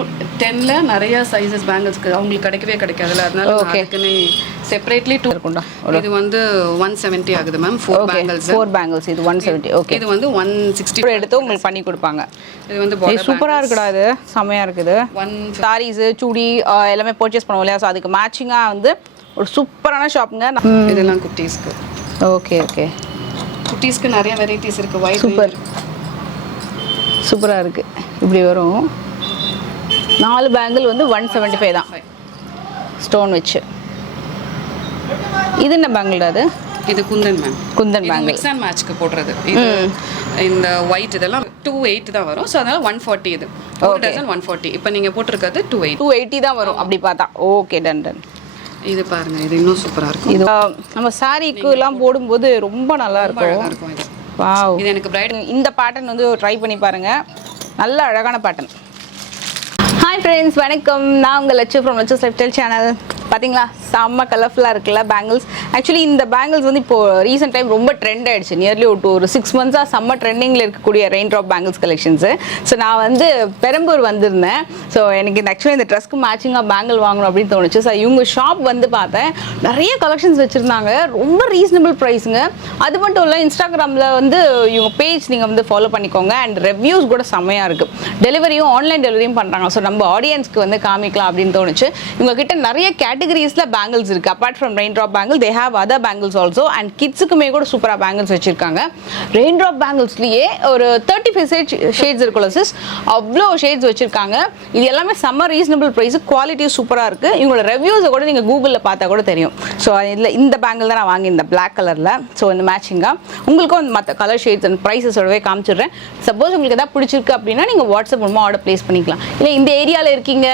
210ல நிறைய சைஸஸ் பேங்கிள்ஸ்க்கு அவங்களுக்கு கிடைக்கவே கிடைக்காதுல்ல, அதனால அதுக்குன்னு செப்பரேட்லி 2 இருக்கும்டா. இது வந்து 170 ஆகுது மேம். 4 பேங்கிள்ஸ். 4 பேங்கிள்ஸ் இது 170. ஓகே. இது வந்து 160 எடுத்து உங்களுக்கு பண்ணி கொடுப்பாங்க. இது வந்து border சூப்பரா இருக்குடா, இது செமையா இருக்குது. சாரீஸ் சூடி எல்லாமே பர்ச்சேஸ் பண்ணுவோம் இல்லையா, ஸோ அதுக்கு மேட்சிங்கா வந்து ஒரு சூப்பரான ஷாப்புங்க. இதெல்லாம் குட்டீஸ்க்கு. Okay okay. குட்டீஸ்க்கு நிறைய வெரைட்டிஸ் இருக்கு. ஒயிட் சூப்பர் சூப்பராக இருக்குது. இப்படி வரும் 4 பேங்கிள் வந்து 175 தான் ஸ்டோன் வச்சு. இது என்ன பேங்கிள் அது? இது kundan ma'am. Kundan bangle mix and மேட்ச்க்கு போடுறது. இது இந்த ஒயிட் இதெல்லாம் 280 தான் வரும். ஸோ அதனால 140. இது ஒரு டசன் 140. இப்போ நீங்கள் போட்டிருக்கிறது 280 தான் வரும் அப்படி பார்த்தா. Okay done done. இது பாருங்க, இது இன்னும் சூப்பராக இருக்கும். இது நம்ம சாரீக்கு எல்லாம் போடும்போது ரொம்ப நல்லா இருக்கும். இது வாவ். இது எனக்கு பிரைட். இந்த பேட்டர்ன் வந்து ட்ரை பண்ணி பாருங்க, நல்ல அழகான பேட்டர்ன். ஹாய் ஃப்ரெண்ட்ஸ், வணக்கம். நான் உங்கள் Latchu from Latchu's lifestyle channel. பார்த்தீங்களா, செம்ம கலர்ஃபுல்லாக இருக்குல்ல பேங்கிள்ஸ். ஆக்சுவலி இந்த பேங்கிள்ஸ் வந்து இப்போது ரீசெண்ட் டைம் ரொம்ப ட்ரெண்ட் ஆகிடுச்சு. நியர்லி ஒரு 6 மந்த்ஸாக செம்ம ட்ரெண்டிங்கில் இருக்கக்கூடிய rain drop bangles collections. So நான் வந்து பெரம்பூர் வந்திருந்தேன். ஸோ எனக்கு இந்த ஆக்சுவலி இந்த ட்ரெஸ்க்கு மேட்சிங்காக பேங்கிள் வாங்கணும் அப்படின்னு தோணுச்சு. ஸோ இவங்க ஷாப் வந்து பார்த்தேன், நிறைய கலெக்ஷன்ஸ் வச்சுருந்தாங்க, ரொம்ப ரீசனபிள் ப்ரைஸுங்க. அது மட்டும் இல்லை, இன்ஸ்டாகிராமில் வந்து இவங்க பேஜ் நீங்கள் வந்து ஃபாலோ பண்ணிக்கோங்க. அண்ட் ரெவ்யூஸ் கூட செம்மையாக இருக்குது. டெலிவரியும் ஆன்லைன் டெலிவரியும் பண்ணுறாங்க. ஸோ நம்ம ஆடியன்ஸ்க்கு வந்து காமிக்கலாம் அப்படின்னு தோணுச்சு. இவங்ககிட்ட நிறைய கேட்டகரிஸில் பேங்கிள்ஸ் இருக்குது. Apart from rain drop bangle, they have other bangles also. And கிட்ஸுக்குமே கூட சூப்பராக பேங்கிள்ஸ் வச்சுருக்காங்க. ரெயின் ட்ராப் பேங்கிள்ஸ்லேயே ஒரு 35 ஷேட்ஸ் இருக்குல்ல சிஸ், அவ்வளோ ஷேட்ஸ் வச்சுருக்காங்க. இது எல்லாமே செம்ம ரீசனபிள் ப்ரைஸு, குவாலிட்டி சூப்பராக இருக்குது. இவங்களோட ரிவ்யூஸை கூட நீங்கள் கூகுளில் பார்த்தா கூட தெரியும். ஸோ இதில் இந்த பேங்கிள் தான் நான் வாங்கியிருந்தேன், பிளாக் கலரில். ஸோ இந்த மேட்சிங்காக உங்களுக்கும் அந்த மற்ற கலர் ஷேட்ஸ் அண்ட் ப்ரைஸஸோடவே காமிச்சிடுறேன். சப்போஸ் உங்களுக்கு எதாவது பிடிச்சிருக்கு அப்படின்னா நீங்கள் வாட்ஸ்அப் மூலமாக ஆர்டர் ப்ளேஸ் பண்ணிக்கலாம். இல்லை இந்த ஏரியாவில் இருக்கீங்க,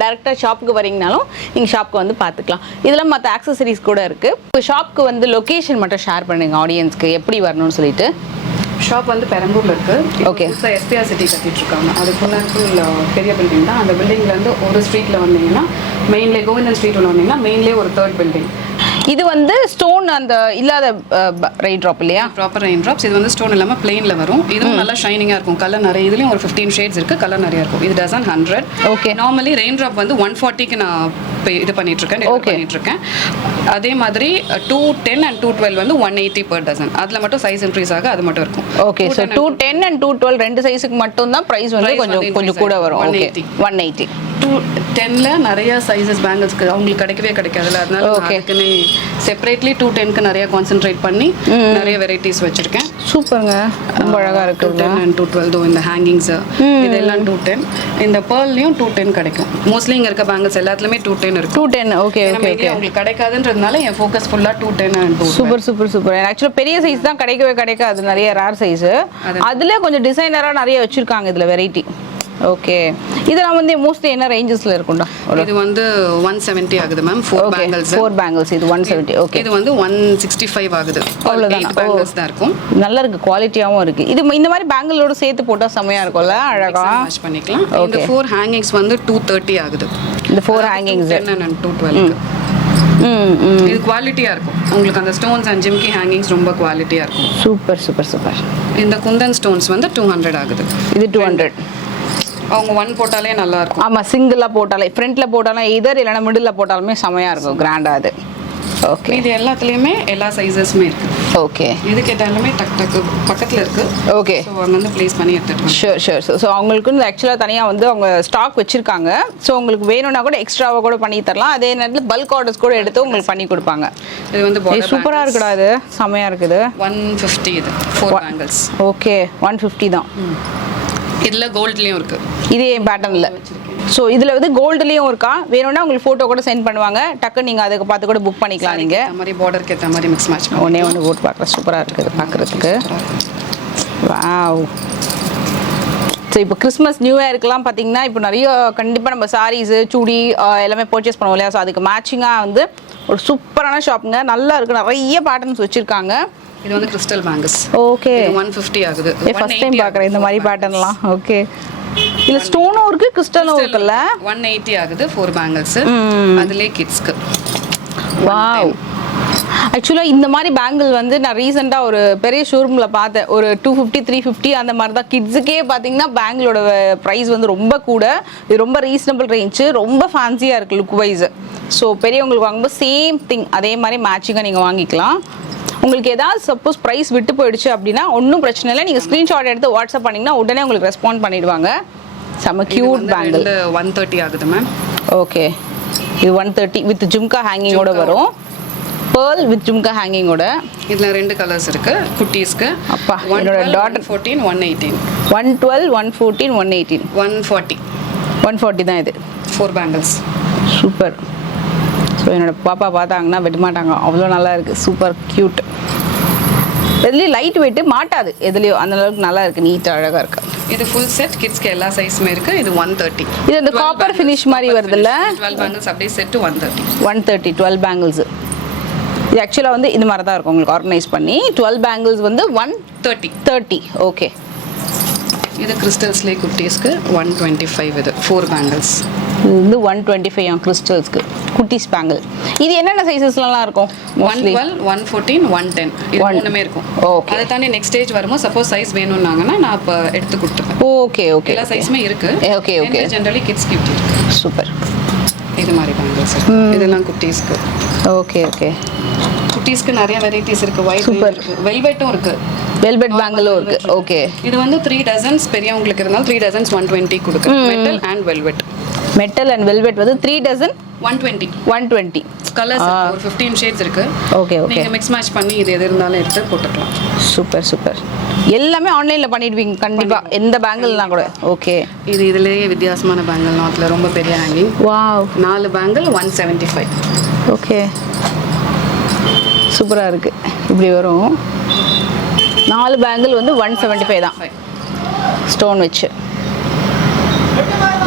டேரெக்டாக ஷாப்புக்கு வரீங்கனாலும் நீங்கள் ஷாப்புக்கு வந்து பார்த்துக்கலாம். இதெல்லாம் மற்ற ஆக்சசரிஸ் கூட இருக்குது. இப்போ ஷாப்புக்கு வந்து லொக்கேஷன் மட்டும் ஷேர் பண்ணுங்க ஆடியன்ஸ்க்கு, எப்படி வரணும்னு சொல்லிட்டு. ஷாப் வந்து பெரம்பூரில் இருக்குது. ஓகே. எஸ்பிஆர் சிட்டி கட்டிட்டு இருக்காங்க. அதுக்குள்ள பெரிய பில்டிங் தான். அந்த பில்டிங்லேருந்து ஒரு ஸ்ட்ரீட்டில் வந்தீங்கன்னா மெயின்லேயே கோவிந்தன் ஸ்ட்ரீட் ஒன்று வந்தீங்கன்னா மெயின்லேயே ஒரு 3rd பில்டிங். இது வந்து ஸ்டோன் அந்த இல்லாத ரெயின் ட்ராப் இல்லையா? Proper rain drops. இது வந்து ஸ்டோன் இல்லாமல் பிளெயினில் வரும். இதுவும் நல்லா ஷைனிங்காக இருக்கும். கலர் நிறைய, இதுலேயும் ஒரு 15 ஷேட்ஸ் இருக்குது. கலர் நிறையா இருக்கும். இது dozen 100. Okay. Normally rain drop வந்து 140க்கு நான் இது பண்ணிட்டுருக்கேன். அதே மாதிரி 210 அண்ட் 212 வந்து 180 per டசன். அதில் மட்டும் சைஸ் இன்க்ரீஸ் ஆக அது மட்டும் இருக்கும். ஓகே. ஸோ 210 அண்ட் 212 ரெண்டு சைஸுக்கு மட்டும் தான் ப்ரைஸ் வந்து கொஞ்சம் கூட வரும். 180. 210ல நிறைய சைஸஸ் பேங்கிள்ஸ்க்கு அவங்களுக்கு கிடைக்கவே கிடைக்காதுல்ல, அதனால அதுக்குன்னு செப்பரேட்லி 210க்கு நிறைய கான்சென்ட்ரேட் பண்ணி நிறைய வெரைட்டிஸ் வச்சிருக்கேன். சூப்பருங்க, ரொம்ப அழகா இருக்கு. 210 and 212 இந்த ஹேங்கிங்ஸ் இதெல்லாம் 210. இந்த pearlலயும் 210 கிடைக்கும். மோஸ்ட்லி இங்க இருக்க பேங்கிள்ஸ் எல்லாத்துலயுமே 210 இருக்கு. 210. Okay okay okay. உங்களுக்கு கிடைக்காதுன்றதுனால என் ஃபோக்கஸ் ஃபுல்லா 210 and 212. Super super super. ஆக்சுவலா பெரிய சைஸ் தான் கிடைக்காது, நிறைய ரேர் சைஸ். அதுல கொஞ்சம் டிசைனரா நிறைய வச்சிருக்காங்க இதுல வெரைட்டி. ஓகே. இதெல்லாம் வந்து மோஸ்ட்லி என்ன ரேஞ்சஸ்ல இருக்கும்டா? இது வந்து 170 ஆகுது மேம். 4 பேங்கிள்ஸ். 4 பேங்கிள்ஸ் இது 170. ஓகே. இது வந்து 165 ஆகுது. அவ்வளவுதான். 8 பேங்கிள்ஸ் தான் இருக்கும். நல்லா இருக்கு, குவாலிட்டியாவும் இருக்கு. இது இந்த மாதிரி பேங்கிளோட சேர்த்து போட்டா செமையா இருக்கும்ல, அழகா மேட்ச் பண்ணிக்கலாம். இந்த 4 ஹேங்கிங்ஸ் வந்து 230 ஆகுது. இந்த 4 ஹேங்கிங்ஸ் 10 and 212. இது குவாலிட்டியா இருக்கும். உங்களுக்கு அந்த ஸ்டோன்ஸ் அண்ட் ஜிம்கி ஹேங்கிங்ஸ் ரொம்ப குவாலிட்டியா இருக்கும். Super super super. இந்த குந்தன் ஸ்டோன்ஸ் வந்து 200 ஆகுது. இது 200. அவங்க 1 போட்டாலே நல்லா இருக்கும். ஆமா, சிங்கிளா போட்டாலே, ஃப்ரண்ட்ல போட்டாலும் இதர் இல்லைன்னா மிடில் போட்டாலுமே செமையா இருக்கும், கிராண்டா அது. ஓகே. இது எல்லாத்துலயுமே எல்லா சைஸஸுமே இருக்கு. ஓகே. இது கேட்டாலுமே டக் டக் பக்கத்துல இருக்கு. ஓகே. சோ அங்க வந்து ப்ளேஸ் பண்ணி எடுத்துட்டு. ஷூர். சோ அவங்களுக்கு ஆக்சுவலா தனியா வந்து அவங்க ஸ்டாக் வச்சிருக்காங்க. சோ உங்களுக்கு வேணும்னா கூட எக்ஸ்ட்ராவா கூட பண்ணி தரலாம். அதே நேரத்துல பல்க் ஆர்டர்ஸ் கூட எடுத்து உங்களுக்கு பண்ணி கொடுப்பாங்க. இது வந்து சூப்பரா இருக்குடா, இது செமையா இருக்குது. 150 இது 4 பேங்கிள்ஸ். ஓகே. 150 தான். இதுல கோல்ட்லயும் இருக்கு. இதே பேட்டர்ன்ல. ஸோ இதில் வந்து கோல்டுலேயும் இருக்கா, வேணும்னா உங்களுக்கு ஃபோட்டோ கூட சென்ட் பண்ணுவாங்க, டக்கு நீங்கள் அதுக்கு பார்த்து கூட புக் பண்ணிக்கலாம். நீங்கள் இந்த மாதிரி பார்டருக்கு ஏற்ற மாதிரி மிக்ஸ் மேட்ச் ஒன்றே போட்டு பார்க்கலாம். சூப்பராக இருக்குது பார்க்குறதுக்கு. வாவ். ஸோ இப்போ கிறிஸ்மஸ் நியூ இயர்க்கெலாம் பார்த்தீங்கன்னா இப்போ நிறைய கண்டிப்பாக நம்ம சாரீஸு சூடி எல்லாமே பர்ச்சேஸ் பண்ணுவோம் இல்லையா, ஸோ அதுக்கு மேட்சிங்காக வந்து ஒரு சூப்பரான ஷாப்புங்க. நல்லா இருக்குது, நிறைய பேட்டர்ன்ஸ் வச்சுருக்காங்க. இது வந்து கிறிஸ்டல் பேங்கிள்ஸ். ஓகே. 150 ஆகுது. ஃபர்ஸ்ட் டைம் பார்க்குறேன் இந்த மாதிரி பேட்டர்ன்லாம். ஓகே. இல்ல ஸ்டோனும் இருக்கு, கிறிஸ்டலும் இருக்குல்ல. 180 ஆகுது 4 பேங்கிள்ஸ். அதுலயே கிட்ஸ்க்கு. வாவ். ஆக்சுவலாக இந்த மாதிரி பேங்கிள் வந்து நான் ரீசெண்டாக ஒரு பெரிய ஷோரூமில் பார்த்தேன். ஒரு 250 350 அந்த மாதிரி தான். கிட்ஸுக்கே பார்த்தீங்கன்னா பேங்கிளோட ப்ரைஸ் வந்து ரொம்ப கூட. இது ரொம்ப ரீசனபிள் ரேஞ்சு, ரொம்ப ஃபேன்சியாக இருக்குது லுக் வைஸ். ஸோ பெரியவங்களுக்கு வாங்கும்போது சேம் திங் அதே மாதிரி மேட்சிங்காக நீங்கள் வாங்கிக்கலாம். உங்களுக்கு ஏதாவது சப்போஸ் ப்ரைஸ் விட்டு போயிடுச்சு அப்படின்னா ஒன்றும் பிரச்சனை இல்லை. நீங்கள் ஸ்க்ரீன்ஷாட் எடுத்து வாட்ஸ்அப் பண்ணிங்கன்னா உடனே உங்களுக்கு ரெஸ்பாண்ட் பண்ணிடுவாங்க. செம்ம க்யூட் பேங்கிள். 130 ஆகுது மேம். ஓகே, இது 130 வித் ஜும்கா ஹேங்கிங்கோட வரும். பேர்ல் வித் ஜும்கா ஹேங்கிங்கோட. இதில் 2 கலர்ஸ் இருக்கு குட்டீஸ்க்கு. அப்பா, என்னோட டாட்டர் 14 118 112 114 118 140 140 தான் இது. 4 பேங்கிள்ஸ். சூப்பர். ஸோ என்னோட பாப்பா பார்த்தாங்கன்னா வெட்ட மாட்டாங்க, அவ்வளோ நல்லா இருக்குது. Super cute. எதுலேயும் லைட் வெயிட்டு மாட்டாது, எதுலேயோ அந்த அளவுக்கு நல்லா இருக்குது, நீட்டாக அழகாக இருக்குது. இது ஃபுல் செட் கிட்ஸ்க்கு எல்லா சைஸுமே இருக்கு. இது 130. இது அந்த காப்பர் ஃபினிஷ் மாதிரி வருதுல்ல. 12 பேங்கிள்ஸ் அப்படியே செட் 130. 130 12 பேங்கிள்ஸ். இது ஆக்சுவலாக வந்து இந்த மாதிரி தான் இருக்கும் உங்களுக்கு ஆர்கனைஸ் பண்ணி. 12 பேங்கிள்ஸ் வந்து 130. ஓகே. இது கிறிஸ்டல்ஸ்லேயே குட்டீஸ்க்கு 125. இது 4 பேங்கிள்ஸ். இது வந்து 125 கிறிஸ்டல்ஸ்க்கு குட்டீஸ் பேங்கிள். இது என்னென்ன சைஸஸ்லாம் இருக்கும்? 112 114 110 இது மூணுமே இருக்கும். ஓகே. அதை தாண்டி நெக்ஸ்ட் ஸ்டேஜ் வரும்போது சப்போஸ் சைஸ் வேணும்னாங்கன்னா நான் இப்போ எடுத்து கொடுத்துருப்பேன். Okay okay. எல்லா சைஸுமே இருக்கு. Okay okay. Generally kids gift இருக்கு. சூப்பர். இது மாதிரி பேங்கிள்ஸ் இதெல்லாம் குட்டீஸ்க்கு. Okay okay. குட்டீஸ்க்கு நிறைய வெரைட்டிஸ் இருக்கு. ஒயிட் இருக்கு, வெல்வெட்டும் இருக்கு, வெல்வெட் பேங்கிளும் இருக்கு. ஓகே. இது வந்து 3 டசன்ஸ் பெரியவங்களுக்கு இருந்தாலும் 3 டசன்ஸ் 120 கொடுக்கு. Metal and velvet. Metal and velvet வந்து 3 டசன் 120 கலர்ஸ் ஒரு 15 ஷேட்ஸ் இருக்கு. Okay okay. நீங்க மிக்ஸ் மேட்ச் பண்ணி இது எது இருந்தாலும் எடுத்து போட்டுக்கலாம். Super super. எல்லாமே ஆன்லைன்ல பண்ணிடுவீங்க கண்டிப்பா, எந்த பேங்கிள்னா கூட. ஓகே. இது இதுலயே வித்தியாசமான பேங்கிள் நாட்ல ரொம்ப பெரிய ஹேங்கிங். வாவ். 4 பேங்கிள் 175. ஓகே. சூப்பரா இருக்கு. இப்படி வரும் 4 பேங்கிள் வந்து 175 தான் ஸ்டோன் வச்சு.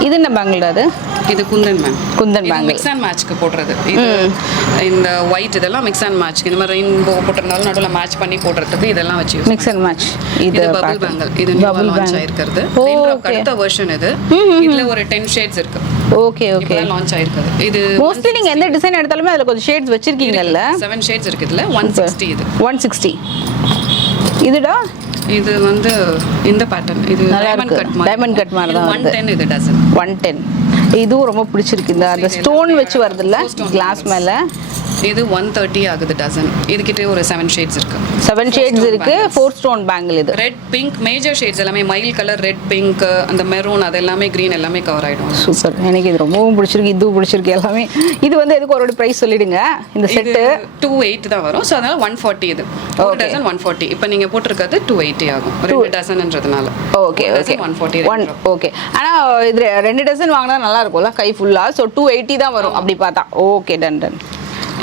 இது என்ன பேங்கிள்? அது இது kundan ma'am. Kundan bangle mix and மேட்ச்க்கு போடுறது. இது இந்த ஒயிட் இதெல்லாம் மிக்ஸ் அண்ட் மேட்ச்க்கு. இந்த மாதிரி ரெயின்போ போட்டறனால நடுவுல மேட்ச் பண்ணி போடுறதுக்கு இதெல்லாம் வச்சு யூஸ். Mix and match. இது பபிள் பேங்கிள். இது நியூவா லான்ச் ஆயிருக்கிறது. அடுத்த வெர்ஷன் இது. இதுல ஒரு 10 ஷேட்ஸ் இருக்கு. Okay okay. இது லான்ச் ஆயிருக்குது. இது மோஸ்ட்லி நீங்க எந்த டிசைன் எடுத்தாலுமே அதுல கொஞ்சம் ஷேட்ஸ் வச்சிருக்கீங்கல்ல. 7 ஷேட்ஸ் இருக்கு இதுல. 160 இது. 160. இதுடா இது வந்து இந்த பேட்டர்ன். இது டைமண்ட் கட் மாதிரி தான். 110 இது டசன். 110. இதுவும் ரொம்ப பிடிச்சிருக்கு. இந்த அந்த ஸ்டோன் வச்சு வருதுல்ல கிளாஸ் மேல. இது 130 ஆகுது டசன். இதுகிட்ட ஒரு 7 ஷேட்ஸ் இருக்கு. 7 ஷேட்ஸ் இருக்கு. 4 ஸ்டோன் பேங்கிள். இது ரெட் பிங்க் மேஜர் ஷேட்ஸ் எல்லாமே மயில் கலர், ரெட் பிங்க், அந்த மெரூன் அது எல்லாமே கிரீன் எல்லாமே கவர் ஆயிடும். சூப்பர். எனக்கு இது ரொம்பவும் பிடிச்சிருக்கு. இதுவும் பிடிச்சிருக்கு எல்லாமே. இது வந்து எதுக்கு ஒரு பிரைஸ் சொல்லிடுங்க. இந்த செட் 280 தான் வரும். சோ அதனால 140 இது. ஒரு டசன் 140. இப்போ நீங்க போட்டுருக்கிறது 280 ஆகும். 2 டசன்ன்றதுனால. Okay okay. 140. ஓகே. ஆனா இது 2 டசன் வாங்குனா நல்லா இருக்கும்ல கை ஃபுல்லா. சோ 280 தான் வரும் அப்படி பார்த்தா. Okay done done.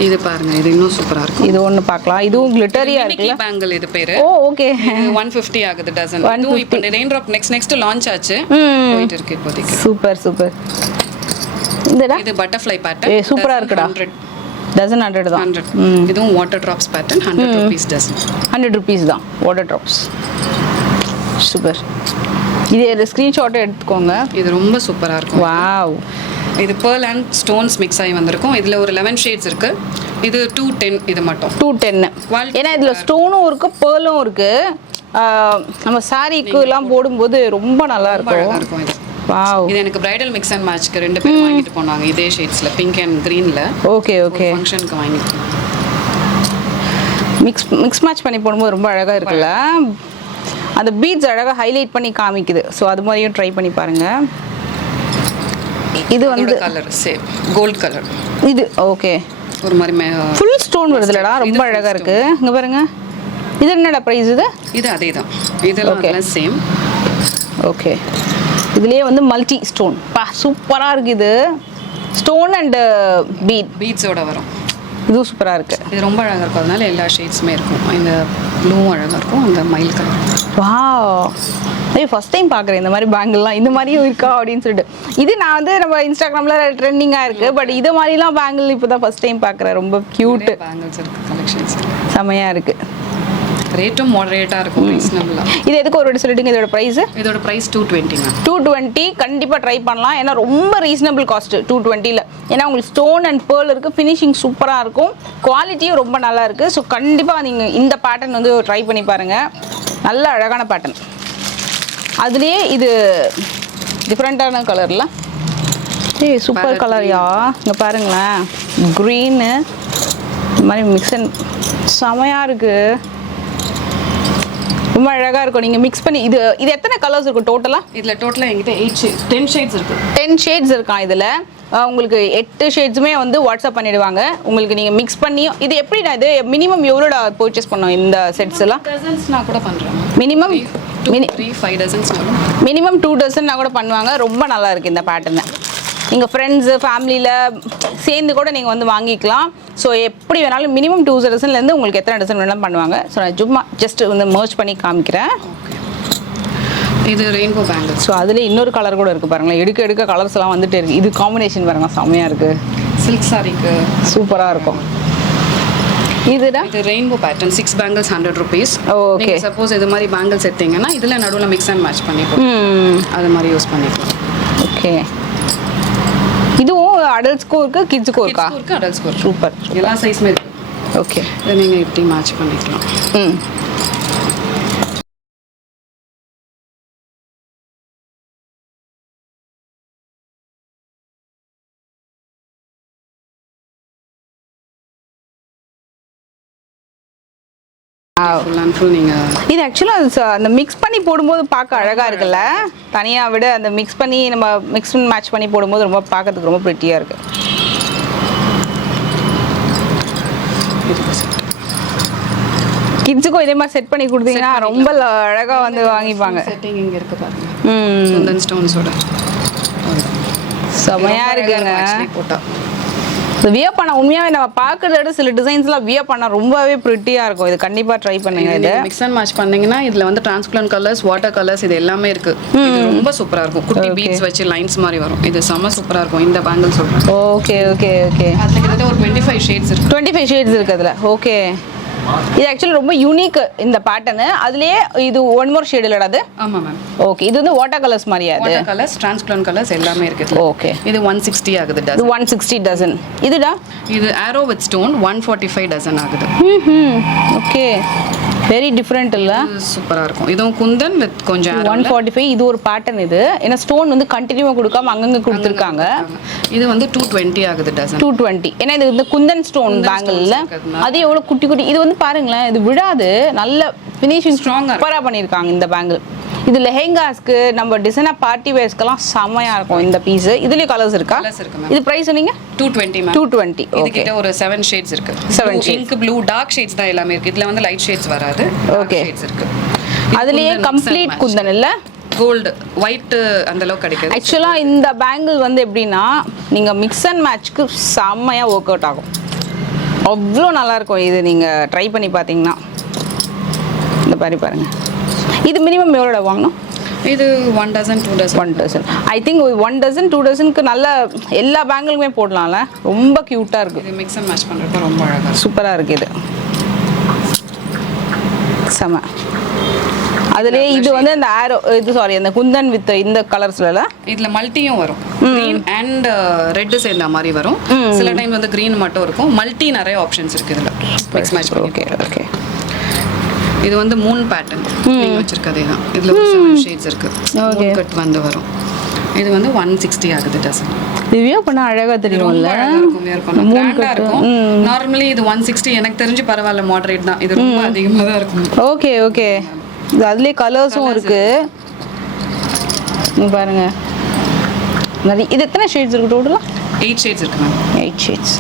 இது பாருங்க, இது இன்னும் சூப்பரா இருக்கும். இது ஒன்னு பார்க்கலாம். இதுவும் கிளிட்டரியா இருக்குல. பேங்கிள் இது பேரு. ஓ ஓகே. 150 ஆகுது டசன். இதுவும் இப்போ ரெயின் டிராப் நெக்ஸ்ட் லான்ச் ஆச்சு. போயிட்டு இருக்கு இப்போதைக்கு. Super super. இந்தடா இது பட்டர்ஃப்ளை பேட்டர்ன். ஏ சூப்பரா இருக்குடா. டசன் 100 தான். 100. இதுவும் water drops pattern. 100 rupees dozen. 100 rupees தான் வாட்டர் டிராப்ஸ். சூப்பர். இது ஸ்கிரீன்ஷாட் எடுத்துக்கோங்க. இது ரொம்ப சூப்பரா இருக்கும். வாவ். இது pearl and stones mix ஆகி வந்திருக்கும். இதுல ஒரு 11 ஷேட்ஸ் இருக்கு. இது 210 இது மட்டும். 210. ஏன்னா இதுல ஸ்டோனும் இருக்கு, பேர்லும் இருக்கு. நம்ம சாரிக்கு எல்லாம் போடும்போது ரொம்ப நல்லா இருக்கும். இது. வாவ். இது எனக்கு பிரைடல் மிக்ஸ் அண்ட் மேட்ச்க்கு 2 பேர் வாங்கிட்டு போனாங்க. இதே ஷேட்ஸ்ல பிங்க் அண்ட் கிரீன்ல. Okay okay. ஃபங்க்ஷனுக்கு வாங்கிட்டு. மிக்ஸ் மேட்ச் பண்ணி போடும்போது ரொம்ப அழகா இருக்குல்ல. அந்த பீட்ஸ் அழகா ஹைலைட் பண்ணி காமிக்குது. ஸோ அது மாதிரியும் ட்ரை பண்ணி பாருங்க. இது வந்து கலர் சேம் கோல்ட் கலர். இது ஓகே. ஒரு மாதிரி ஃபுல் ஸ்டோன் வருதுலடா, ரொம்ப அழகா இருக்கு. இங்க பாருங்க. இது என்னடா பிரைஸ்? இது அதேதான். இதெல்லாம் சேம். ஓகே. இதுலயே வந்து மல்டி ஸ்டோன். பா சூப்பரா இருக்கு. இது ஸ்டோன் அண்ட் பீட்ஸோட வரும். இதுவும் சூப்பரா இருக்கு. இது ரொம்ப அழகா இருக்கும். அதனால எல்லா ஷேட்ஸுமே இருக்கும். இந்த ப்ளூவும் அழகா இருக்கும், அந்த மயில் கலர். வாவ். ஃபர்ஸ்ட் டைம் பார்க்குறேன் இந்த மாதிரி பேங்கிள்லாம். இந்த மாதிரியும் இருக்கா அப்படின்னு சொல்லிட்டு. இது நான் வந்து நம்ம இன்ஸ்டாகிராமில் ட்ரெண்டிங்காக இருக்குது. பட் இது மாதிரிலாம் பேங்கிள் இப்போ தான் ஃபர்ஸ்ட் டைம் பார்க்குறேன். ரொம்ப க்யூட்டு பேங்கிள்ஸ் இருக்குது, கலெக்ஷன்ஸ் செமையாக இருக்குது. ரேட்டும் மாடரேட்டாக இருக்கும், ரீசனபிளாக. இது எதுக்கு ஒரு வாட்டி சொல்லிட்டுங்க இதோட ப்ரைஸ்? இதோட ப்ரைஸ் 220 மேம். 220 கண்டிப்பாக ட்ரை பண்ணலாம். ஏன்னா ரொம்ப ரீசனபிள் காஸ்ட் 220ல். ஏன்னா உங்களுக்கு ஸ்டோன் அண்ட் பேர்ல் இருக்குது, ஃபினிஷிங் சூப்பராக இருக்கும், குவாலிட்டியும் ரொம்ப நல்லா இருக்குது. ஸோ கண்டிப்பாக நீங்கள் இந்த பேட்டர்ன் வந்து ட்ரை பண்ணி பாருங்கள். நல்ல அழகான பேட்டர்ன். அதுலேயே இது டிஃப்ரெண்ட்டான கலரில் சூப்பர் கலர்யா. இங்கே பாருங்களேன், க்ரீனு இந்த மாதிரி மிக்ஸ் அண்ட் செமையாக இருக்குது, ரொம்ப அழகாக இருக்கும். நீங்கள் மிக்ஸ் பண்ணி இது எத்தனை கலர்ஸ் இருக்கும் டோட்டலாக? இதில் டோட்டலாக எங்கிட்ட 10 ஷேட்ஸ் இருக்குது. 10 ஷேட்ஸ் இருக்கான் இதில். உங்களுக்கு 8 ஷேட்ஸுமே வந்து வாட்ஸ்அப் பண்ணிடுவாங்க உங்களுக்கு. நீங்கள் மிக்ஸ் பண்ணி இது எப்படி நான் இது மினிமம் எவ்வளோடா பர்ச்சேஸ் பண்ணோம் இந்த செட்ஸ் எல்லாம்? டசன்ஸ் நான் கூட பண்ணுறேன். மினிமம் 5 டசன்ஸ் மினிமம் 2 டசன் கூட பண்ணுவாங்க. ரொம்ப நல்லா இருக்குது இந்த பேட்டர்னு. நீங்கள் ஃப்ரெண்ட்ஸு ஃபேமிலியில் சேர்ந்து கூட நீங்கள் வந்து வாங்கிக்கலாம். ஸோ எப்படி வேணாலும் மினிமம் 2 டசன்லேருந்து உங்களுக்கு எத்தனை டசன் வேணாலும் பண்ணுவாங்க. ஸோ நான் சும்மா ஜஸ்ட் வந்து மர்ஜ் பண்ணி காமிக்கிறேன். இது ரெயின்போ பேங்கிள். ஸோ அதில் இன்னொரு கலர் கூட இருக்குது பாருங்களேன். எடுக்க கலர்ஸ் எல்லாம் வந்துட்டு இருக்குது. இது காம்பினேஷன் பாருங்கள், செம்மையாக இருக்குது. சில்க் சாரிக்கு சூப்பராக இருக்கும். இதுடா இது rainbow pattern 6 bangles 100 rupees. Okay. Suppose இது மாதிரி பேங்கிள்ஸ் எடுத்தீங்கன்னா இதில் நடுவில் மிக்ஸ் அண்ட் மேட்ச் பண்ணிக்கலாம். அது மாதிரி யூஸ் பண்ணிக்கலாம். ஓகே. இதுவும் அடல்ட்ஸ்க்கும் இருக்குது, கிட்ஸுக்கும் இருக்கா? இருக்கு, அடல்ட்ஸ்க்கும் இருக்கு. சூப்பர். எல்லா சைஸுமே இருக்கு. ஓகே. இதை நீங்கள் இப்படி மேட்ச் பண்ணிக்கலாம். ஃபுல் அண்ட் ஃபுல் நீங்கள் இது ஆக்சுவலாக அந்த மிக்ஸ் பண்ணி போடும்போது பார்க்க அழகாக இருக்குல்ல? தனியாக விட அந்த மிக்ஸ் பண்ணி நம்ம மிக்ஸ் மேட்ச் பண்ணி போடும்போது ரொம்ப பார்க்கறதுக்கு ரொம்ப ப்ரிட்டியாக இருக்குது. கிட்ஸுக்கும் இதே மாதிரி செட் பண்ணி கொடுத்தீங்கன்னா ரொம்ப அழகாக வந்து வாங்கிப்பாங்க. செட்டிங் இங்கே இருக்கு பாருங்க. சுந்தன் ஸ்டோன்ஸோட செமையாக இருக்குங்க. போட்டால் வியர் பண்ண உண்மையாகவே நம்ம பார்க்கறத விட சில டிசைன்ஸ்லாம் வியர் பண்ண ரொம்பவே ப்ரிட்டியாக இருக்கும். இது கண்டிப்பாக ட்ரை பண்ணுங்க. இது மிக்ஸ் அண்ட் மேட்ச் பண்ணீங்கன்னா இதில் வந்து டிரான்ஸ்பரண்ட் கலர்ஸ், வாட்டர் கலர்ஸ் இது எல்லாமே இருக்கு. இது ரொம்ப சூப்பராக இருக்கும். குட்டி பீட்ஸ் வச்சு லைன்ஸ் மாதிரி வரும். இது செம்ம சூப்பராக இருக்கும். இந்த பேங்கிள் சொல்கிறேன். Okay okay okay. அதில் கிட்டத்தட்ட ஒரு 25 ஷேட்ஸ் இருக்கு. 25 ஷேட்ஸ் இருக்கு அதில். ஓகே. இது ஆக்சுவலி ரொம்ப யூனிக் இந்த பேட்டர்னு. அதுலயே இது ஒன் மோர் ஷேட் இல்லடா அது? ஆமா மேம். ஓகே. இது வந்து வாட்டர் கலர்ஸ் மாதிரியா? அது வாட்டர் கலர்ஸ், டிரான்ஸ்பரண்ட் கலர்ஸ் எல்லாமே இருக்கு. ஓகே. இது 160 ஆகுது டசன். இது 160 டசன். இதுடா? இது ஆரோ வித் ஸ்டோன் 145 டசன் ஆகுது. ஓகே. வெரி டிஃபரெண்ட் இல்ல? சூப்பரா இருக்கும். இதுவும் குந்தன் வித் கொஞ்சம் 145. இது ஒரு பேட்டர்ன். இது ஏன்னா ஸ்டோன் வந்து கண்டினியூவா கொடுக்காம அங்கங்க கொடுத்துருக்காங்க. இது வந்து 220 ஆகுது டசன். 220. ஏன்னா இது வந்து குந்தன் ஸ்டோன் பேங்கிள்ல அது எவ்வளவு குட்டி குட்டி. இது வந்து பாருங்களேன், இது விடாது. நல்ல ஃபினிஷிங் சூப்பரா பண்ணிருக்காங்க இந்த பேங்கிள். இது லெஹெங்காஸ்க்கு நம்ம டிசைனா பார்ட்டி வேர்ஸ்க்கெல்லாம் செமையா இருக்கும் இந்த பீஸ். இதுலயே கலர்ஸ் இருக்கா? இது பிரைஸ் சொன்னீங்க 220 மேம். 220. இது கிட்ட ஒரு 7 ஷேட்ஸ் இருக்கு. 7 பிங்க், ப்ளூ, டார்க் ஷேட்ஸ் தான் எல்லாமே இருக்கு. இதுல வந்து லைட் ஷேட்ஸ் வராது. ஓகே. ஷேட்ஸ் இருக்கு. அதுலயே கம்ப்ளீட் குந்தன் இல்ல? கோல்டு ஒயிட் அந்த அளவுக்கு கிடைக்காது. ஆக்சுவலா இந்த பேங்கிள் வந்து எப்படின்னா நீங்க மிக்ஸ் அண்ட் மேட்ச்க்கு செம்மையா ஒர்க் அவுட் ஆகும். அவ்வளோ நல்லா இருக்கும். இது நீங்க ட்ரை பண்ணி பார்த்தீங்கன்னா இந்த மாதிரி பாருங்க. இது மினிமம் எவ்வளோட வாங்கணும்? இது 1 dozen 2 dozen. 1 dozen. I think 1 dozen 2 டசனுக்கு நல்ல எல்லா பேங்கிளுமே போடலாம்ல. ரொம்ப க்யூட்டாக இருக்குது. இது மிக்ஸ் அண்ட் மேட்ச் பண்ணுறப்ப ரொம்ப அழகாக சூப்பராக இருக்குது. இது செம. அதுலேயே இது வந்து இந்த ஆரோ இது சாரி அந்த குந்தன் வித் இந்த கலர்ஸ்ல இதில் மல்டியும் வரும். க்ரீன் அண்ட் ரெட் சேர்ந்த மாதிரி வரும். சில டைம் வந்து க்ரீன் மட்டும் இருக்கும். மல்டி நிறைய ஆப்ஷன்ஸ் இருக்குது இதில் மிக்ஸ் மேட்ச். Okay okay. இது வந்து மூன் பேட்டர்ன் நீங்க வச்சிருக்கதே தான். இதுல ஒரு 7 ஷேட்ஸ் இருக்கு. ஓகே. கட் வந்து வரும். இது வந்து 160 ஆகுது டசன். ரிவ்யூ பண்ண அழகா தெரியும்ல. வியர் பண்ண கிராண்டா இருக்கும். நார்மலி இது 160 எனக்கு தெரிஞ்சு பரவாயில்ல, மாடரேட் தான். இது ரொம்ப அதிகமா தான் இருக்கும். Okay okay. இது அதுலயே கலர்ஸும் இருக்கு. நீங்க பாருங்க. இது எத்தனை ஷேட்ஸ் இருக்கு டோட்டலா? 8 ஷேட்ஸ் இருக்கு மேம். 8 ஷேட்ஸ்.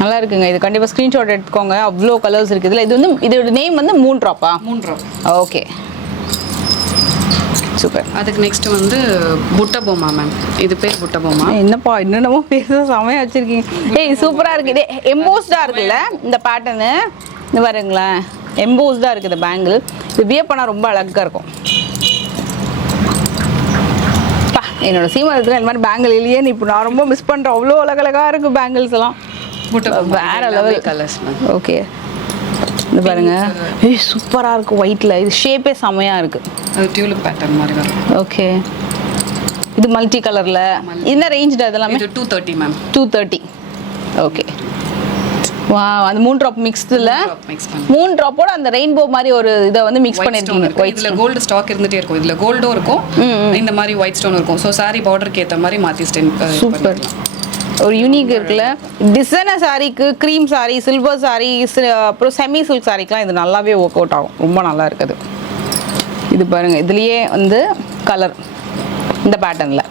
நல்லா இருக்குங்க. இது கண்டிப்பாக ஸ்க்ரீன்ஷாட் எடுத்துக்கோங்க. அவ்வளோ கலர்ஸ் இருக்குது இதில். இது வந்து இதோட நேம் வந்து மூன் ட்ராப்பா? Moon drop. Okay super. அதுக்கு நெக்ஸ்ட் வந்து புட்ட பொம்மா மேம். இது பேர் புட்ட பொம்மா. என்னப்பா என்னென்னமோ பேச செமையாக வச்சுருக்கீங்க. ஏய் சூப்பராக இருக்குது. இது எம்போஸ்டாக இருக்குல்ல இந்த பேட்டர்னு? இந்த பாருங்களேன், எம்போஸ்டாக இருக்குது இந்த பேங்கிள். இது வியர் பண்ணால் ரொம்ப அழகாக இருக்கும். என்னோட சீமரத்தில் இந்த மாதிரி பேங்கிள் இல்லையே, இப்போ நான் ரொம்ப மிஸ் பண்ணுறேன். அவ்வளோ அழகழகாக இருக்குது பேங்கிள்ஸ் எல்லாம். வேற லெவல் கலர்ஸ். ஓகே. இது பாருங்க ஏய் சூப்பரா இருக்கு ஒயிட்ல. இது ஷேப்பே செமையா இருக்கு. அது டியூலிப் பேட்டர்ன் மாதிரி வரும். ஓகே. இது மல்டி கலர்ல என்ன ரேஞ்ச் அதெல்லாம்? இது 230 மேம். 230. ஓகே. வாவ், அந்த 3 drop மிக்ஸ்டுல மிக்ஸ் பண்ணி 3 drop-ஓட அந்த ரெயின்போ மாதிரி ஒரு இத வந்து மிக்ஸ் பண்ணிருக்கீங்க. ஒயிட் இதுல கோல்ட் ஸ்டாக் இருந்துட்டே இருக்கும். இதுல கோல்டும் இருக்கும், இந்த மாதிரி ஒயிட் ஸ்டோன் இருக்கும். சோ saree பார்டருக்கு ஏத்த மாதிரி மாத்தி ஸ்டென் சூப்பர். ஒரு யூனிக் இருக்குல்ல. டிசைனர் சாரிக்கு, க்ரீம் சாரி, சில்வர் சாரி, அப்புறம் செமி சில்க் சாரிக்குலாம் இது நல்லாவே ஒர்க் அவுட் ஆகும். ரொம்ப நல்லா இருக்குது. இது பாருங்க, இதுலயே வந்து கலர் இந்த பேட்டர்ன்ல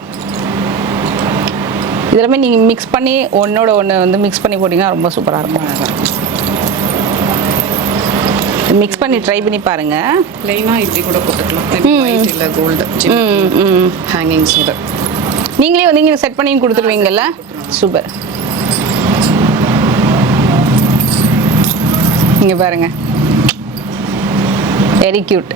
இதெல்லாமே நீங்க மிக்ஸ் பண்ணி ஒன்னோட ஒன்று வந்து மிக்ஸ் பண்ணி போட்டிங்கன்னா ரொம்ப சூப்பராக இருக்கும். மிக்ஸ் பண்ணி ட்ரை பண்ணி பாருங்க. ப்ளைனா இப்படி கூட போட்டுக்கலாம். ஒயிட் இல்ல கோல்ட் ஹேங்கிங்ஸோட நீங்களே வந்து இங்கே செட் பண்ணி கொடுத்துருவீங்கல்ல. சூப்பர். இங்கே பாருங்க, வெரி கியூட்.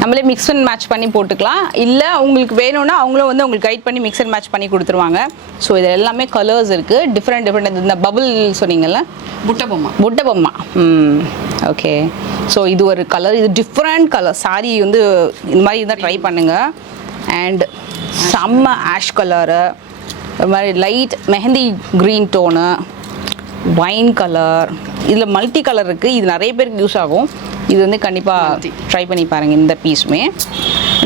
நம்மளே மிக்ஸ் அண்ட் மேட்ச் பண்ணி போட்டுக்கலாம். இல்லை உங்களுக்கு வேணும்னா அவங்களும் வந்து உங்களுக்கு கைட் பண்ணி மிக்ஸ் அண்ட் மேட்ச் பண்ணி கொடுத்துருவாங்க. ஸோ இது எல்லாமே கலர்ஸ் இருக்குது. டிஃப்ரெண்ட் இந்த பபுள் சொன்னீங்கல்ல, புட்ட பொம்மா. ஓகே. ஸோ இது ஒரு கலர், இது டிஃப்ரெண்ட் கலர். சாரி வந்து இந்த மாதிரி இருந்தால் ட்ரை பண்ணுங்கள். அண்ட் செம்ம ஆஷ் கலரு, ஒரு மாதிரி light mehndi green tone, wine colour. இதில் மல்டி கலர் இருக்குது. இது நிறைய பேருக்கு யூஸ் ஆகும். இது வந்து கண்டிப்பாக ட்ரை பண்ணி பாருங்கள் இந்த பீஸுமே.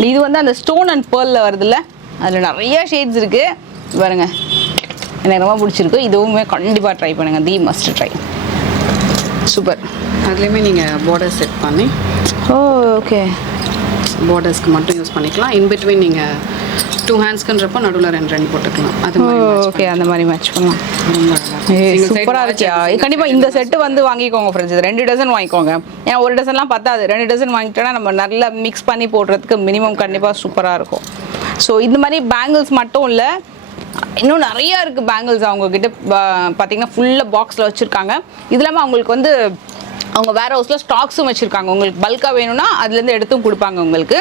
இது வந்து அந்த ஸ்டோன் அண்ட் பேர்லில் வருதுல்ல, அதில் நிறைய ஷேட்ஸ் இருக்குது பாருங்க. எனக்கு ரொம்ப பிடிச்சிருக்கு. இதுவுமே கண்டிப்பாக ட்ரை பண்ணுங்கள். தி மஸ்ட் ட்ரை. சூப்பர். அதுலேயுமே நீங்கள் பார்டர் செட் பண்ணி ஓகே பார்டர்ஸ்க்கு மட்டும் யூஸ் பண்ணிக்கலாம். இன் பிட்வீன் நீங்கள் 2 ஹேண்ட்ஸ்க்குன்றப்போ நடுவில் 2 போட்டுக்கலாம். அது ஓகே, அந்த மாதிரி மேட்ச் பண்ணலாம். சூப்பராக இருக்கியா? கண்டிப்பாக இந்த செட்டு வந்து வாங்கிக்கோங்க ஃப்ரெண்ட்ஸ். இது 2 டசன் வாங்கிக்கோங்க. ஏன்னா ஒரு டசன்லாம் பத்தாது. 2 டசன் வாங்கிட்டோன்னா நம்ம நல்லா மிக்ஸ் பண்ணி போடுறதுக்கு மினிமம் கண்டிப்பாக சூப்பராக இருக்கும். ஸோ இந்த மாதிரி பேங்கிள்ஸ் மட்டும் இல்லை, இன்னும் நிறையா இருக்குது பேங்கிள்ஸ். அவங்கக்கிட்ட பார்த்தீங்கன்னா ஃபுல்லாக பாக்ஸில் வச்சுருக்காங்க. இது இல்லாமல் அவங்களுக்கு வந்து அவங்க வேர் ஹவுஸில் ஸ்டாக்ஸும் வச்சுருக்காங்க. உங்களுக்கு பல்காக வேணும்னா அதுலேருந்து எடுத்தும் கொடுப்பாங்க உங்களுக்கு.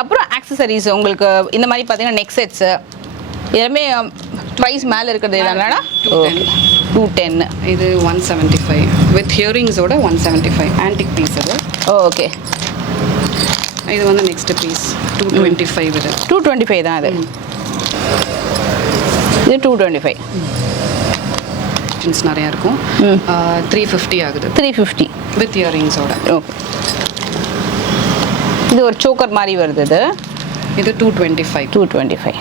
அப்புறம் ஆக்சசரிஸ் உங்களுக்கு இந்த மாதிரி பார்த்தீங்கன்னா நெக் செட்ஸு எல்லாமே ப்ரைஸ் மேலே இருக்கிறது என்னன்னா 210. இது 175 வித் ஹியரிங்ஸோட 175 ஆன்டிக் பீஸ். அது ஓகே. இது வந்து நெக்ஸ்ட் பீஸ் 225. இது 225 தான். இது 225 நிறையா இருக்கும். 350 ஆகுது. 350 வித் இயரிங்ஸோட. ஓகே. இது ஒரு சோக்கர் மாதிரி வருது. இது 225. 225.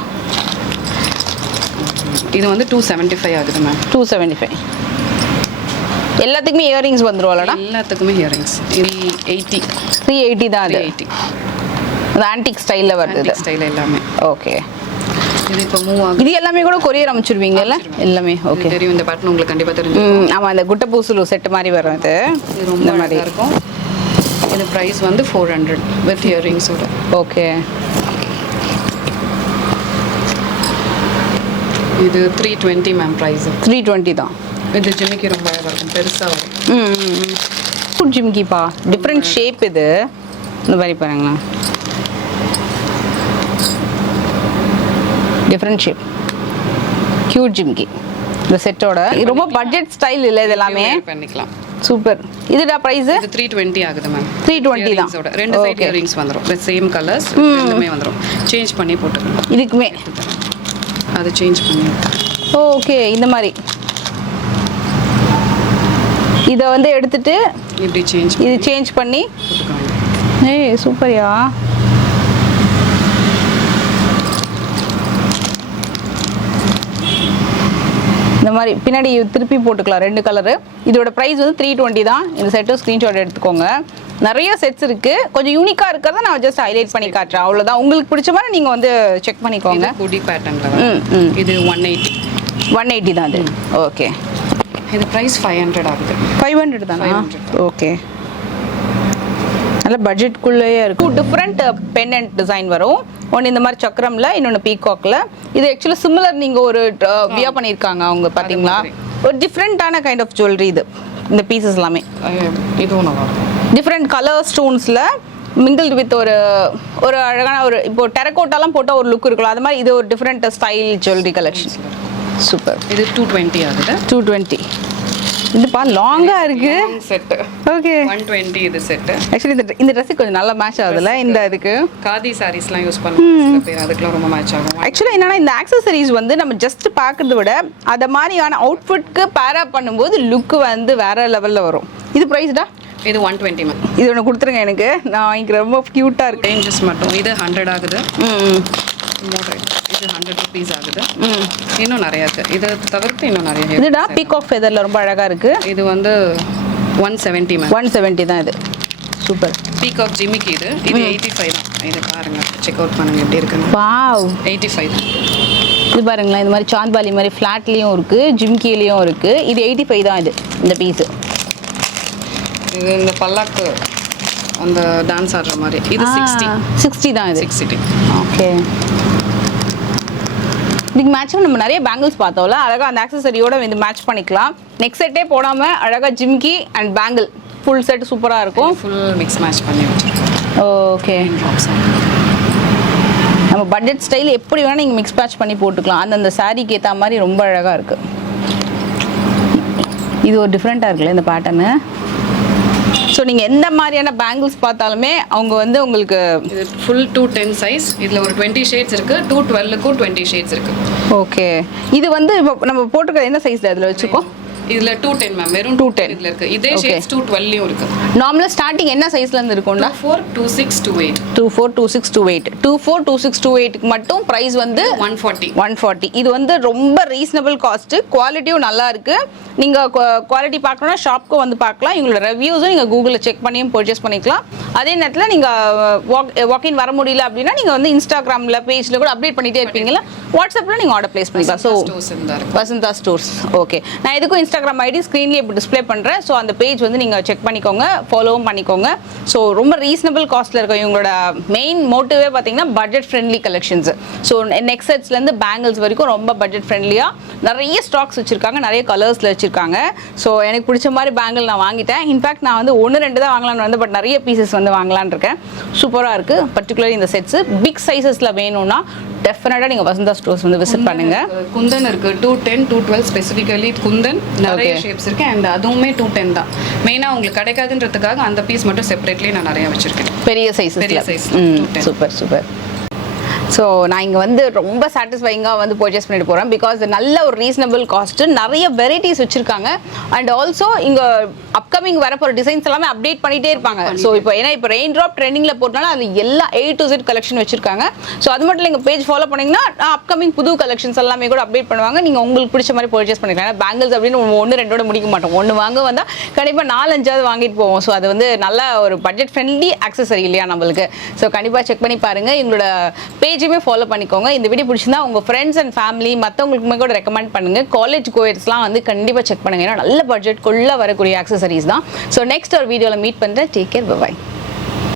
இது வந்து 275 ஆகுது மேம். 275. எல்லாத்துக்குமே இயரிங்ஸ் வந்துருவாளடா? எல்லாத்துக்குமே இயரிங்ஸ். 380 தான். அது 380. அது ஆன்டிக் ஸ்டைலில் வருது. ஆன்டிக் ஸ்டைல் எல்லாமே. ஓகே. இது இப்போ மூவ் ஆகுது. இது எல்லாமே கூட கொரியர் அமைச்சிருவீங்கல்ல எல்லாமே? ஓகே. தெரியும், இந்த பேட்டர்ன் உங்களுக்கு கண்டிப்பாக தெரியும். ஆமாம், இந்த குட்டை பூசுலு செட் மாதிரி வரும். இது ரொம்ப மாதிரி இருக்கும். இது ப்ரைஸ் வந்து 400 வித் இயரிங்ஸோட. ஓகே. இது 320 மேம் ப்ரைஸ். 320 தான். இது ஜிமிக்கி ரொம்ப அழகாக இருக்கும், பெருசாக வரும். ஃபுட் ஜிமிக்கிப்பா, டிஃப்ரெண்ட் ஷேப். இது இந்த மாதிரி பாருங்களேன், டிஃப்ரெண்ட் ஷேப், கியூட் ஜிமிக்கி. இந்த செட்டோட ரொம்ப பட்ஜெட் ஸ்டைல் இல்லை, இது எல்லாமே பண்ணிக்கலாம். சூப்பர். இதுடா பிரைஸ்? இது 320 ஆகுது மேம். 320 தான். 2 சைடு இயரிங்ஸ் வந்துரும். வித் சேம் கலர்ஸ் ரெண்டுமே வந்துரும். சேஞ்ச் பண்ணி போட்டுக்கலாம். இதுக்குமே அது சேஞ்ச் பண்ணி. ஓகே. இந்த மாதிரி இதை வந்து எடுத்துட்டு இப்படி இது சேஞ்ச் பண்ணி போட்டுக்கலாம். ஏய் சூப்பர்யா. இந்த மாதிரி பின்னாடி திருப்பி போட்டுக்கலாம் 2 கலரு. இதோட ப்ரைஸ் வந்து 320 தான். இந்த செட்டும் ஸ்க்ரீன்ஷாட் எடுத்துக்கோங்க. நிறைய செட்ஸ் இருக்குது. கொஞ்சம் யூனிக்காக இருக்கிறத நான் ஜஸ்ட் ஹைலைட் பண்ணி காட்டுறேன், அவ்வளோதான். உங்களுக்கு பிடிச்ச மாதிரி நீங்கள் வந்து செக் பண்ணிக்கோங்க. குடி பேட்டர்னில் இது 180 தான். அது ஓகே. இது ப்ரைஸ் 500 ஆகுது. 500 தானா? ஓகே. நல்ல பட்ஜெட்குள்ளேயே இருக்கும். 2 டிஃப்ரெண்ட் பெண்டன்ட் டிசைன் வரும். ஒன்று இந்த மாதிரி சக்கரமில், இன்னொன்று பீகாக்கில். இது ஆக்சுவலாக சிமிலர் நீங்கள் ஒரு வியா பண்ணியிருக்காங்க அவங்க, பார்த்தீங்களா? ஒரு டிஃப்ரெண்ட்டான கைண்ட் ஆஃப் ஜுவல்லரி இது. இந்த பீசஸ் எல்லாமே இதுவும் நல்லா இருக்கும். டிஃப்ரெண்ட் கலர் ஸ்டோன்ஸில் மிங்கிள்டு வித் ஒரு அழகான ஒரு இப்போ டெரக்கோட்டாலாம் போட்டால் ஒரு லுக் இருக்கலாம். அது மாதிரி இது ஒரு different style jewellery collection. Super. இது 220 ஆகுது. 220. இதுப்பா லாங்காக இருக்கு. செட் ஓகே 120 இது செட். ஆக்சுவலி இந்த ட்ரெஸ்ஸுக்கு கொஞ்சம் நல்லா மேட்ச் ஆகுதுல்ல இந்த இதுக்கு. காதி சாரீஸ்லாம் யூஸ் பண்ணுவாங்க சில பேர், அதுக்கெல்லாம் ரொம்ப மேட்ச் ஆகும். ஆக்சுவலாக என்னன்னா இந்த ஆக்சசரிஸ் வந்து நம்ம ஜஸ்ட் பார்க்கறத விட அதை மாதிரியான அவுட்ஃபிட்க்கு பேரா பண்ணும்போது லுக்கு வந்து வேற லெவலில் வரும். இது ப்ரைஸ்டா? இது 120 மேம். இது ஒன்று கொடுத்துருங்க எனக்கு, நான் இங்கே ரொம்ப க்யூட்டாக இருக்கு. ரேஞ்சஸ் மட்டும் இது 100 ஆகுது. இது 100 ருபீஸ் ஆகுது. இன்னும் நிறைய இருக்கு, இதை தவிர்த்து இன்னும் நிறைய. இதுடா பீகாக் ஃபெதர்ல ரொம்ப அழகா இருக்கு. இது வந்து 170 மேம். 170 தான் இது. சூப்பர். பீகாக் ஜிமிக்கி இது 85 தான். இது பாருங்க, செக் அவுட் பண்ணுங்க எப்படி இருக்குன்னு. வாவ் 85. இது பாருங்களேன், இந்த மாதிரி சாந்த்பாலி மாதிரி ஃப்ளாட்லேயும் இருக்குது, ஜிம்கிலையும் இருக்குது. இது 85 தான் இது இந்த பீஸு. இது இந்த பல்லாக்கு அந்த டான்ஸ் ஆடுற மாதிரி. இது 60 தான் இது. 60. ஓகே. இதுக்கு மேட்சும் நம்ம நிறைய பேங்கிள்ஸ் பார்த்தோம்ல, அழகாக அந்த ஆக்சசரியோட வந்து மேட்ச் பண்ணிக்கலாம். நெக்ஸ்ட் செட்டே போடாமல் அழகாக jhumki and bangle full set சூப்பராக இருக்கும். ஃபுல் மிக்ஸ் மேட்ச் பண்ணி வச்சுருக்கோம். ஓகே. நம்ம பட்ஜெட் ஸ்டைல் எப்படி வேணால் நீங்கள் மிக்ஸ் மேட்ச் பண்ணி போட்டுக்கலாம். அந்தந்த சாரீக்கு ஏற்ற மாதிரி ரொம்ப அழகாக இருக்குது. இது ஒரு டிஃப்ரெண்ட்டாக இருக்குல்ல இந்த பேட்டர்னு. ஸோ நீங்கள் எந்த மாதிரியான பேங்கிள்ஸ் பார்த்தாலுமே அவங்க வந்து உங்களுக்கு இது ஃபுல் 210 சைஸ். இதில் ஒரு 20 ஷேட்ஸ் இருக்குது. 212க்கும் 20 ஷேட்ஸ் இருக்குது. ஓகே. இது வந்து இப்போ நம்ம போட்டுக்கிறது என்ன சைஸில் அதில் வச்சுக்கோம்? இதில் 210 மேம். வெறும் 210 இதில் இருக்குது. இதே ஷேட்ஸ் 212லையும் இருக்குது. நார்மலாக ஸ்டார்டிங் என்ன சைஸ்லேருந்து இருக்கும்னா 24, 26, 28. 24, 26, 28. 24, 26, 28க்கு மட்டும் ப்ரைஸ் வந்து 140. இது வந்து ரொம்ப ரீசனபிள் காஸ்ட்டு, குவாலிட்டியும் நல்லா இருக்குது. நீங்கள் குவாலிட்டி பார்க்கணுன்னா ஷாப்க்கு வந்து பார்க்கலாம். இவங்களோட ரிவ்யூஸும் நீங்கள் கூகுளில் செக் பண்ணியும் பர்ச்சேஸ் பண்ணிக்கலாம். அதே நேரத்தில் நீங்கள் வாக்கின் வர முடியல அப்படின்னா நீங்கள் வந்து இன்ஸ்டாகிராமில் பேஜில் கூட அப்டேட் பண்ணிகிட்டே இருப்பீங்களா, வாட்ஸ்அப்பில் நீங்கள் ஆர்டர் ப்ளேஸ் பண்ணிக்கலாம். So Vasantha stores. ஓகே. நான் எதுக்கும் இன்ஸ்டாகிராம் ஐடி ஸ்க்ரீன்லேயே இப்போ டிஸ்பிளே பண்ணுறேன். ஸோ அந்த பேஜ் வந்து நீங்கள் செக் பண்ணிக்கோங்க, ஃபாலோவும் பண்ணிக்கோங்க. ஸோ ரொம்ப ரீசனபிள் காஸ்ட்டில் இருக்கும். இவங்களோட மெயின் மோட்டிவே பார்த்தீங்கன்னா budget friendly collections. So neck செட்ஸ்லேருந்து பேங்கிள்ஸ் வரைக்கும் ரொம்ப பட்ஜெட் ஃப்ரெண்ட்லியாக நிறைய ஸ்டாக்ஸ் வச்சுருக்காங்க, நிறைய கலர்ஸில் வச்சுருக்காங்க. ஸோ எனக்கு பிடிச்ச மாதிரி பேங்கிள் நான் வாங்கிட்டேன். இன்ஃபேக்ட் நான் வந்து 1-2 தான் வாங்கலான்னு வந்து, பட் நிறைய பீசஸ் வந்து வாங்கலான்னு இருக்கேன். சூப்பராக இருக்குது. பர்டிகுலர் இந்த செட்ஸு பிக் சைஸஸில் வேணும்னா டெஃபினட்டாக நீங்கள் வசந்தா ஸ்டோர்ஸ் வந்து விசிட் பண்ணுங்கள். குந்தன் இருக்குது 210, 212 ஸ்பெசிஃபிக்கலி குந்தன் நிறைய ஷேப்ஸ் இருக்குது. அண்ட் அதுவுமே 210 தான். மெயினாக உங்களுக்கு கிடைக்காதுன்றதுக்காக அந்த பீஸ் மட்டும் செப்பரேட்லி நான் நிறைய வச்சுருக்கேன். பெரிய சைஸ். Super super. ஸோ நான் இங்கே வந்து ரொம்ப சாட்டிஸ்ஃபைங்காக வந்து பர்ச்சேஸ் பண்ணிட்டு போகிறேன். பிகாஸ் நல்ல ஒரு ரீசனபிள் காஸ்ட்டு, நிறைய வெரைட்டிஸ் வச்சுருக்காங்க. அண்ட் ஆல்சோ இங்கே அப்கமிங் வரப்போகிற டிசைன்ஸ் எல்லாமே அப்டேட் பண்ணிகிட்டே இருப்பாங்க. ஸோ இப்போ ஏன்னா இப்போ ரெயின் ட்ராப் ட்ரெண்டிங்கில் போட்டனால அது எல்லா A to Z கலெக்ஷன் வச்சுருக்காங்க. ஸோ அது மட்டும் இல்லை, எங்கள் பேஜ் ஃபாலோ பண்ணிங்கன்னா அப்கமிங் புது கலெக்ஷன்ஸ் எல்லாமே கூட அப்டேட் பண்ணுவாங்க. நீங்கள் உங்களுக்கு பிடிச்ச மாதிரி பர்ச்சேஸ் பண்ணிக்கலாம். ஏன்னா பேங்கிள்ஸ் அப்படின்னு 1-2 முடிக்க மாட்டோம். 1 வாங்க வந்தால் கண்டிப்பாக 4-5 வாங்கிட்டு போவோம். ஸோ அது வந்து நல்ல ஒரு பட்ஜெட் ஃப்ரெண்ட்லி ஆக்சசரி இல்லையா நம்மளுக்கு. ஸோ கண்டிப்பாக செக் பண்ணி பாருங்கள். எங்களோட பேஜுமே ஃபாலோ பண்ணிக்கோங்க. இந்த வீடியோ பிடிச்சிருந்தா உங்கள் ஃப்ரெண்ட்ஸ் அண்ட் ஃபேமிலி மற்றவங்களுக்குமே கூட ரெக்கமெண்ட் பண்ணுங்கள். காலேஜ் கோயர்ஸ்லாம் வந்து கண்டிப்பாக செக் பண்ணுங்கள். ஏன்னா நல்ல பட்ஜெட்குள்ளே வரக்கூடிய ஆக்சசரிஸ் தான். ஸோ நெக்ஸ்ட் ஒரு வீடியோவில் மீட் பண்ணுறேன். Take care, by.